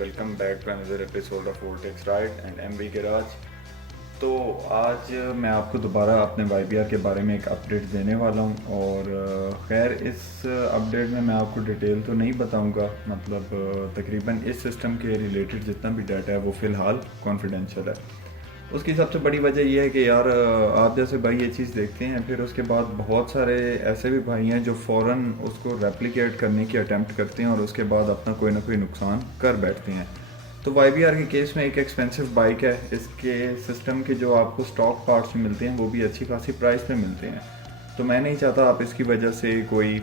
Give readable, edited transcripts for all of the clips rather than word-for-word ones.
Welcome back to another episode of Voltex ride and MV garage. तो आज मैं आपको दोबारा अपने वाईबीआर के बारे में एक अपडेट देने वाला हूं और खैर इस अपडेट में मैं आपको डिटेल तो नहीं बताऊंगा, मतलब तकरीबन इस सिस्टम के रिलेटेड जितना भी डाटा है वो फ़िलहाल कॉन्फिडेंशियल है। उसकी सबसे बड़ी वजह यह है कि यार आप जैसे भाई ये चीज़ देखते हैं, फिर उसके बाद बहुत सारे ऐसे भी भाई हैं जो फ़ौरन उसको रेप्लिकेट करने की अटेम्प्ट करते हैं और उसके बाद अपना कोई ना कोई नुकसान कर बैठते हैं। तो वाईबीआर के केस में एक एक्सपेंसिव बाइक है, इसके सिस्टम के जो आपको स्टॉक पार्ट्स मिलते हैं वो भी अच्छी खासी प्राइस पे मिलते हैं। तो मैं नहीं चाहता आप इसकी वजह से कोई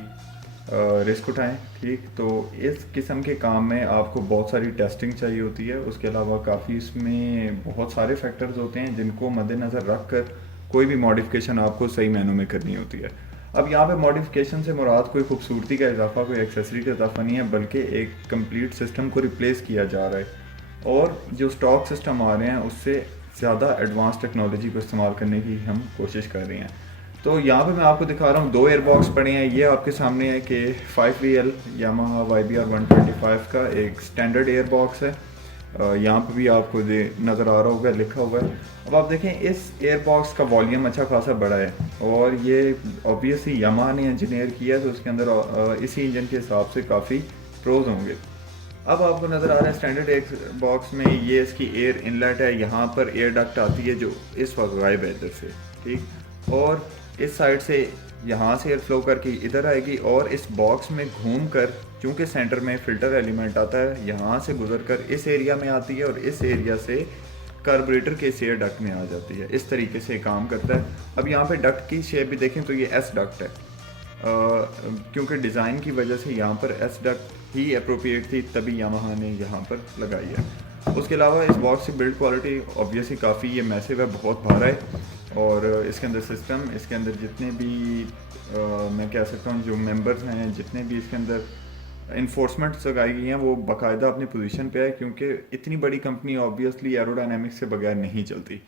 रिस्क उठाएं। ठीक, तो इस किस्म के काम में आपको बहुत सारी टेस्टिंग चाहिए होती है, उसके अलावा काफ़ी इसमें बहुत सारे फैक्टर्स होते हैं जिनको मद्देनज़र रख कर कोई भी मॉडिफिकेशन आपको सही मायनों में करनी होती है। अब यहाँ पे मॉडिफिकेशन से मुराद कोई खूबसूरती का इजाफा, कोई एक्सेसरी का इजाफा नहीं है, बल्कि एक कंप्लीट सिस्टम को रिप्लेस किया जा रहा है और जो स्टॉक सिस्टम आ रहे हैं उससे ज़्यादा एडवांस टेक्नोलॉजी को इस्तेमाल करने की हम कोशिश कर रहे हैं। तो यहाँ पे मैं आपको दिखा रहा हूँ, दो एयरबॉक्स पड़े हैं। ये आपके सामने है कि 5VL यामाहा YBR 125 का एक स्टैंडर्ड एयरबॉक्स है। यहाँ पे भी आपको नज़र आ रहा होगा, लिखा हुआ है। अब आप देखें इस एयरबॉक्स का वॉल्यूम अच्छा खासा बड़ा है और ये ऑब्वियसली यामाहा ने इंजीनियर किया है, तो उसके अंदर इसी इंजन के हिसाब से काफ़ी प्रोज होंगे। अब आपको नज़र आ रहा है स्टैंडर्ड एयरबॉक्स में ये इसकी एयर इनलेट है, यहाँ पर एयर डक्ट आती है जो इस वक्त गायब है इधर से। ठीक, और इस साइड से यहाँ से एयर फ्लो करके इधर आएगी और इस बॉक्स में घूम कर, चूँकि सेंटर में फ़िल्टर एलिमेंट आता है, यहाँ से गुजर कर इस एरिया में आती है और इस एरिया से कार्बोरेटर के इस एयर डक्ट में आ जाती है। इस तरीके से काम करता है। अब यहाँ पे डक्ट की शेप भी देखें तो ये एस डक्ट है, क्योंकि डिज़ाइन की वजह से यहाँ पर एस डक्ट ही अप्रोप्रिएट थी, तभी यामाहा ने यहाँ पर लगाई है। उसके अलावा इस बॉक्स की बिल्ड क्वालिटी ऑब्वियसली काफ़ी ये मैसिव है, बहुत भारा है और इसके अंदर सिस्टम, इसके अंदर जितने भी मैं कह सकता हूँ जो मेंबर्स हैं, जितने भी इसके अंदर इन्फोर्समेंट्स लगाई गई हैं वो बाकायदा अपनी पोजीशन पे है, क्योंकि इतनी बड़ी कंपनी ऑब्वियसली एरोडायनेमिक्स से बगैर नहीं चलती।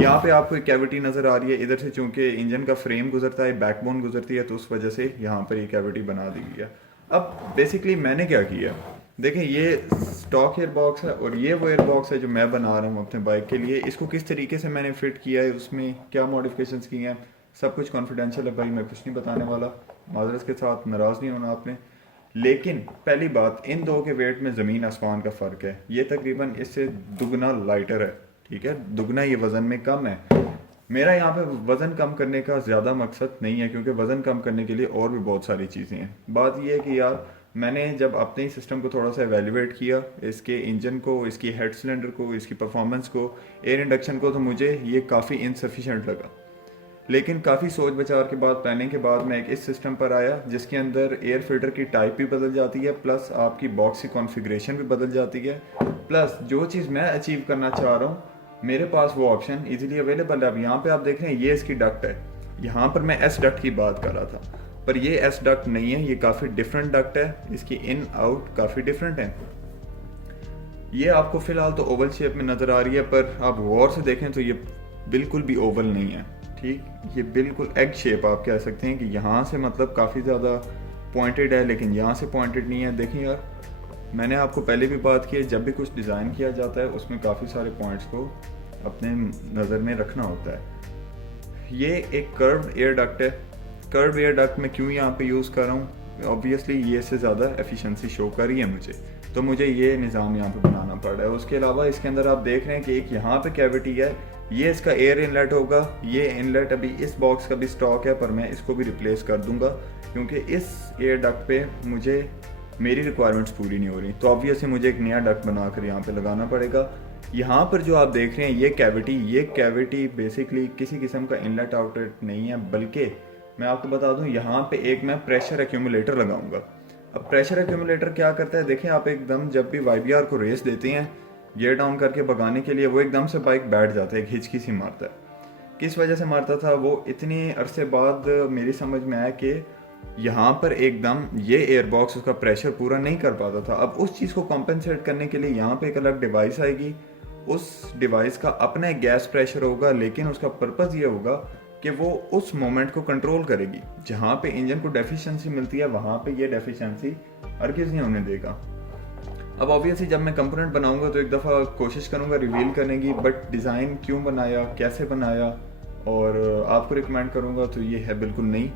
यहाँ पे आपको एक कैविटी नज़र आ रही है, इधर से चूँकि इंजन का फ्रेम गुजरता है, बैकबोन गुजरती है, तो उस वजह से यहाँ पर ये कैविटी बना दी गई है। अब बेसिकली मैंने क्या किया, देखें ये स्टॉक एयर बॉक्स है और ये वो एयर बॉक्स है जो मैं बना रहा हूँ अपने बाइक के लिए। इसको किस तरीके से मैंने फिट किया है, उसमें क्या मॉडिफिकेशंस की हैं, सब कुछ कॉन्फिडेंशियल है भाई, मैं कुछ नहीं बताने वाला। माजरत के साथ, नाराज़ नहीं होना आपने। लेकिन पहली बात, इन दो के वेट में ज़मीन आसमान का फ़र्क है। ये तकरीबन इससे दुगना लाइटर है, ठीक है, दुगना ये वज़न में कम है। मेरा यहाँ पे वज़न कम करने का ज़्यादा मकसद नहीं है, क्योंकि वज़न कम करने के लिए और भी बहुत सारी चीज़ें हैं। बात यह है कि यार मैंने जब अपने ही सिस्टम को थोड़ा सा एवेल्युएट किया, इसके इंजन को, इसकी हेड सिलेंडर को, इसकी परफॉर्मेंस को, एयर इंडक्शन को, तो मुझे ये काफ़ी इनसफिशेंट लगा। लेकिन काफ़ी सोच विचार के बाद, प्लानिंग के बाद मैं एक इस सिस्टम पर आया जिसके अंदर एयर फिल्टर की टाइप भी बदल जाती है, प्लस आपकी बॉक्स की कॉन्फ़िगरेशन भी बदल जाती है, प्लस जो चीज़ मैं अचीव करना चाह रहा हूँ मेरे पास वो ऑप्शन इजीली अवेलेबल है। अब यहाँ पे आप देख रहे हैं ये इसकी डक्ट है, यहाँ पर मैं एस डक्ट की बात कर रहा था, पर ये एस डक्ट नहीं है, ये काफ़ी डिफरेंट डक्ट है, इसकी इन आउट काफ़ी डिफरेंट है। ये आपको फ़िलहाल तो ओवल शेप में नज़र आ रही है, पर आप गौर से देखें तो ये बिल्कुल भी ओवल नहीं है। ठीक, ये बिल्कुल एग शेप आप कह सकते हैं कि यहाँ से मतलब काफ़ी ज़्यादा पॉइंटेड है, लेकिन यहाँ से पॉइंटेड नहीं है। देखें यार, मैंने आपको पहले भी बात की है, जब भी कुछ डिज़ाइन किया जाता है उसमें काफ़ी सारे पॉइंट्स को अपने नज़र में रखना होता है। ये एक कर्व्ड एयर डक्ट है। कर्व्ड एयर डक्ट में क्यों यहाँ पे यूज़ कर रहा हूँ, ऑब्वियसली ये से ज़्यादा एफिशिएंसी शो कर रही है मुझे, तो मुझे ये निज़ाम यहाँ पे बनाना पड़ रहा है। उसके अलावा इसके अंदर आप देख रहे हैं कि एक यहाँ पे कैविटी है, ये इसका एयर इनलेट होगा। ये इनलेट अभी इस बॉक्स का भी स्टॉक है, पर मैं इसको भी रिप्लेस कर दूंगा, क्योंकि इस एयर डक्ट पे मुझे मेरी रिक्वायरमेंट्स पूरी नहीं हो रही, तो ऑब्वियसली मुझे एक नया डक्ट बनाकर यहाँ पे लगाना पड़ेगा। यहाँ पर जो आप देख रहे हैं ये कैविटी बेसिकली किसी किस्म का इनलेट आउटलेट नहीं है, बल्कि मैं आपको बता दूं यहाँ पे एक मैं प्रेशर एक्यूमुलेटर लगाऊंगा। अब प्रेशर एक्यूमुलेटर क्या करता है, देखें आप एकदम जब भी वाईबीआर को रेस देते हैं गियर डाउन करके भगाने के लिए, वो एकदम से बाइक बैठ जाता है, एक हिचकी सी मारता है। किस वजह से मारता था वो, इतने अरसे बाद मेरी समझ में आया कि यहाँ पर एकदम ये एयरबॉक्स उसका प्रेशर पूरा नहीं कर पाता था। अब उस चीज़ को कॉम्पेंसेट करने के लिए यहाँ पे एक अलग डिवाइस आएगी। उस डिवाइस का अपना एक गैस प्रेशर होगा, लेकिन उसका पर्पज़ ये होगा कि वो उस मोमेंट को कंट्रोल करेगी। जहाँ पे इंजन को डेफिशिएंसी मिलती है वहाँ पे ये डेफिशिएंसी हरगिज़ नहीं होने देगा। अब ऑब्वियसली जब मैं कंपोनेंट बनाऊंगा तो एक दफ़ा कोशिश करूंगा रिवील करने की, बट डिज़ाइन क्यों बनाया, कैसे बनाया और आपको रिकमेंड करूंगा तो ये है बिल्कुल नहीं,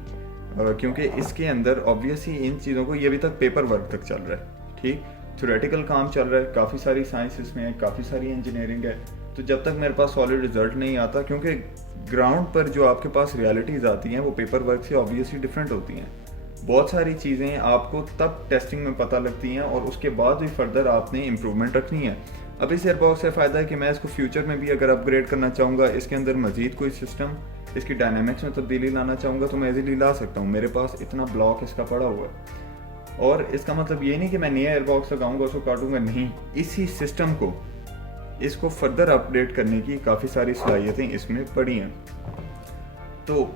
क्योंकि इसके अंदर ऑब्वियसली इन चीज़ों को, ये अभी तक पेपर वर्क तक चल रहा है, ठीक, थ्योरेटिकल काम चल रहा है, काफ़ी सारी साइंस इसमें है, काफ़ी सारी इंजीनियरिंग है। तो जब तक मेरे पास सॉलिड रिजल्ट नहीं आता, क्योंकि ग्राउंड पर जो आपके पास रियलिटीज़ आती हैं वो पेपर वर्क से ऑब्वियसली डिफरेंट होती हैं। बहुत सारी चीज़ें आपको तब टेस्टिंग में पता लगती हैं और उसके बाद भी फर्दर आपने इम्प्रूवमेंट रखनी है। अब इस एयरबॉक्स से फ़ायदा है कि मैं इसको फ्यूचर में भी अगर अपग्रेड करना चाहूँगा, इसके अंदर मज़ीद कोई सिस्टम, इसकी डायनामिक्स में तब्दीली लाना चाहूँगा तो मैं इजीली ला सकता हूँ। मेरे पास इतना ब्लॉक इसका पड़ा हुआ है। और इसका मतलब ये नहीं कि मैं नया एयरबॉक्स लगाऊंगा उसको काटूंगा, नहीं, इसी सिस्टम को, इसको फर्दर अपडेट करने की काफ़ी सारी सलाहियतें इसमें पड़ी हैं। तो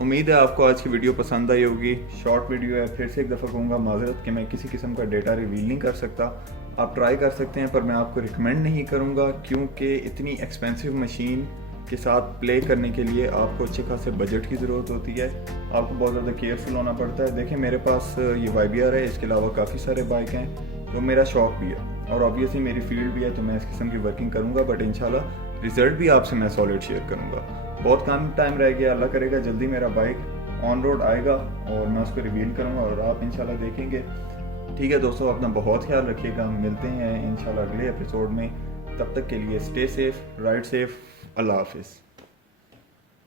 उम्मीद है आपको आज की वीडियो पसंद आई होगी। शॉर्ट वीडियो है, फिर से एक दफ़ा कहूँगा माजरत कि मैं किसी किस्म का डेटा रिवील नहीं कर सकता। आप ट्राई कर सकते हैं पर मैं आपको रिकमेंड नहीं करूँगा, क्योंकि इतनी एक्सपेंसिव मशीन के साथ प्ले करने के लिए आपको अच्छे खासे बजट की ज़रूरत होती है, आपको बहुत ज़्यादा केयरफुल होना पड़ता है। देखिए मेरे पास ये YBR है, इसके अलावा काफ़ी सारे बाइक हैं, तो मेरा शौक भी है और ऑब्वियसली मेरी फील्ड भी है, तो मैं इस किस्म की वर्किंग करूँगा, बट इंशाल्लाह रिजल्ट भी आपसे मैं सॉलिड शेयर करूँगा। बहुत कम टाइम रह गया, अल्लाह करेगा जल्दी मेरा बाइक ऑन रोड आएगा और मैं उसको रिवील करूँगा और आप इंशाल्लाह देखेंगे। ठीक है दोस्तों, अपना बहुत ख्याल रखिएगा, मिलते हैं इंशाल्लाह अगले एपिसोड में। तब तक के लिए स्टे सेफ, राइड सेफ, अल्लाह हाफिज़।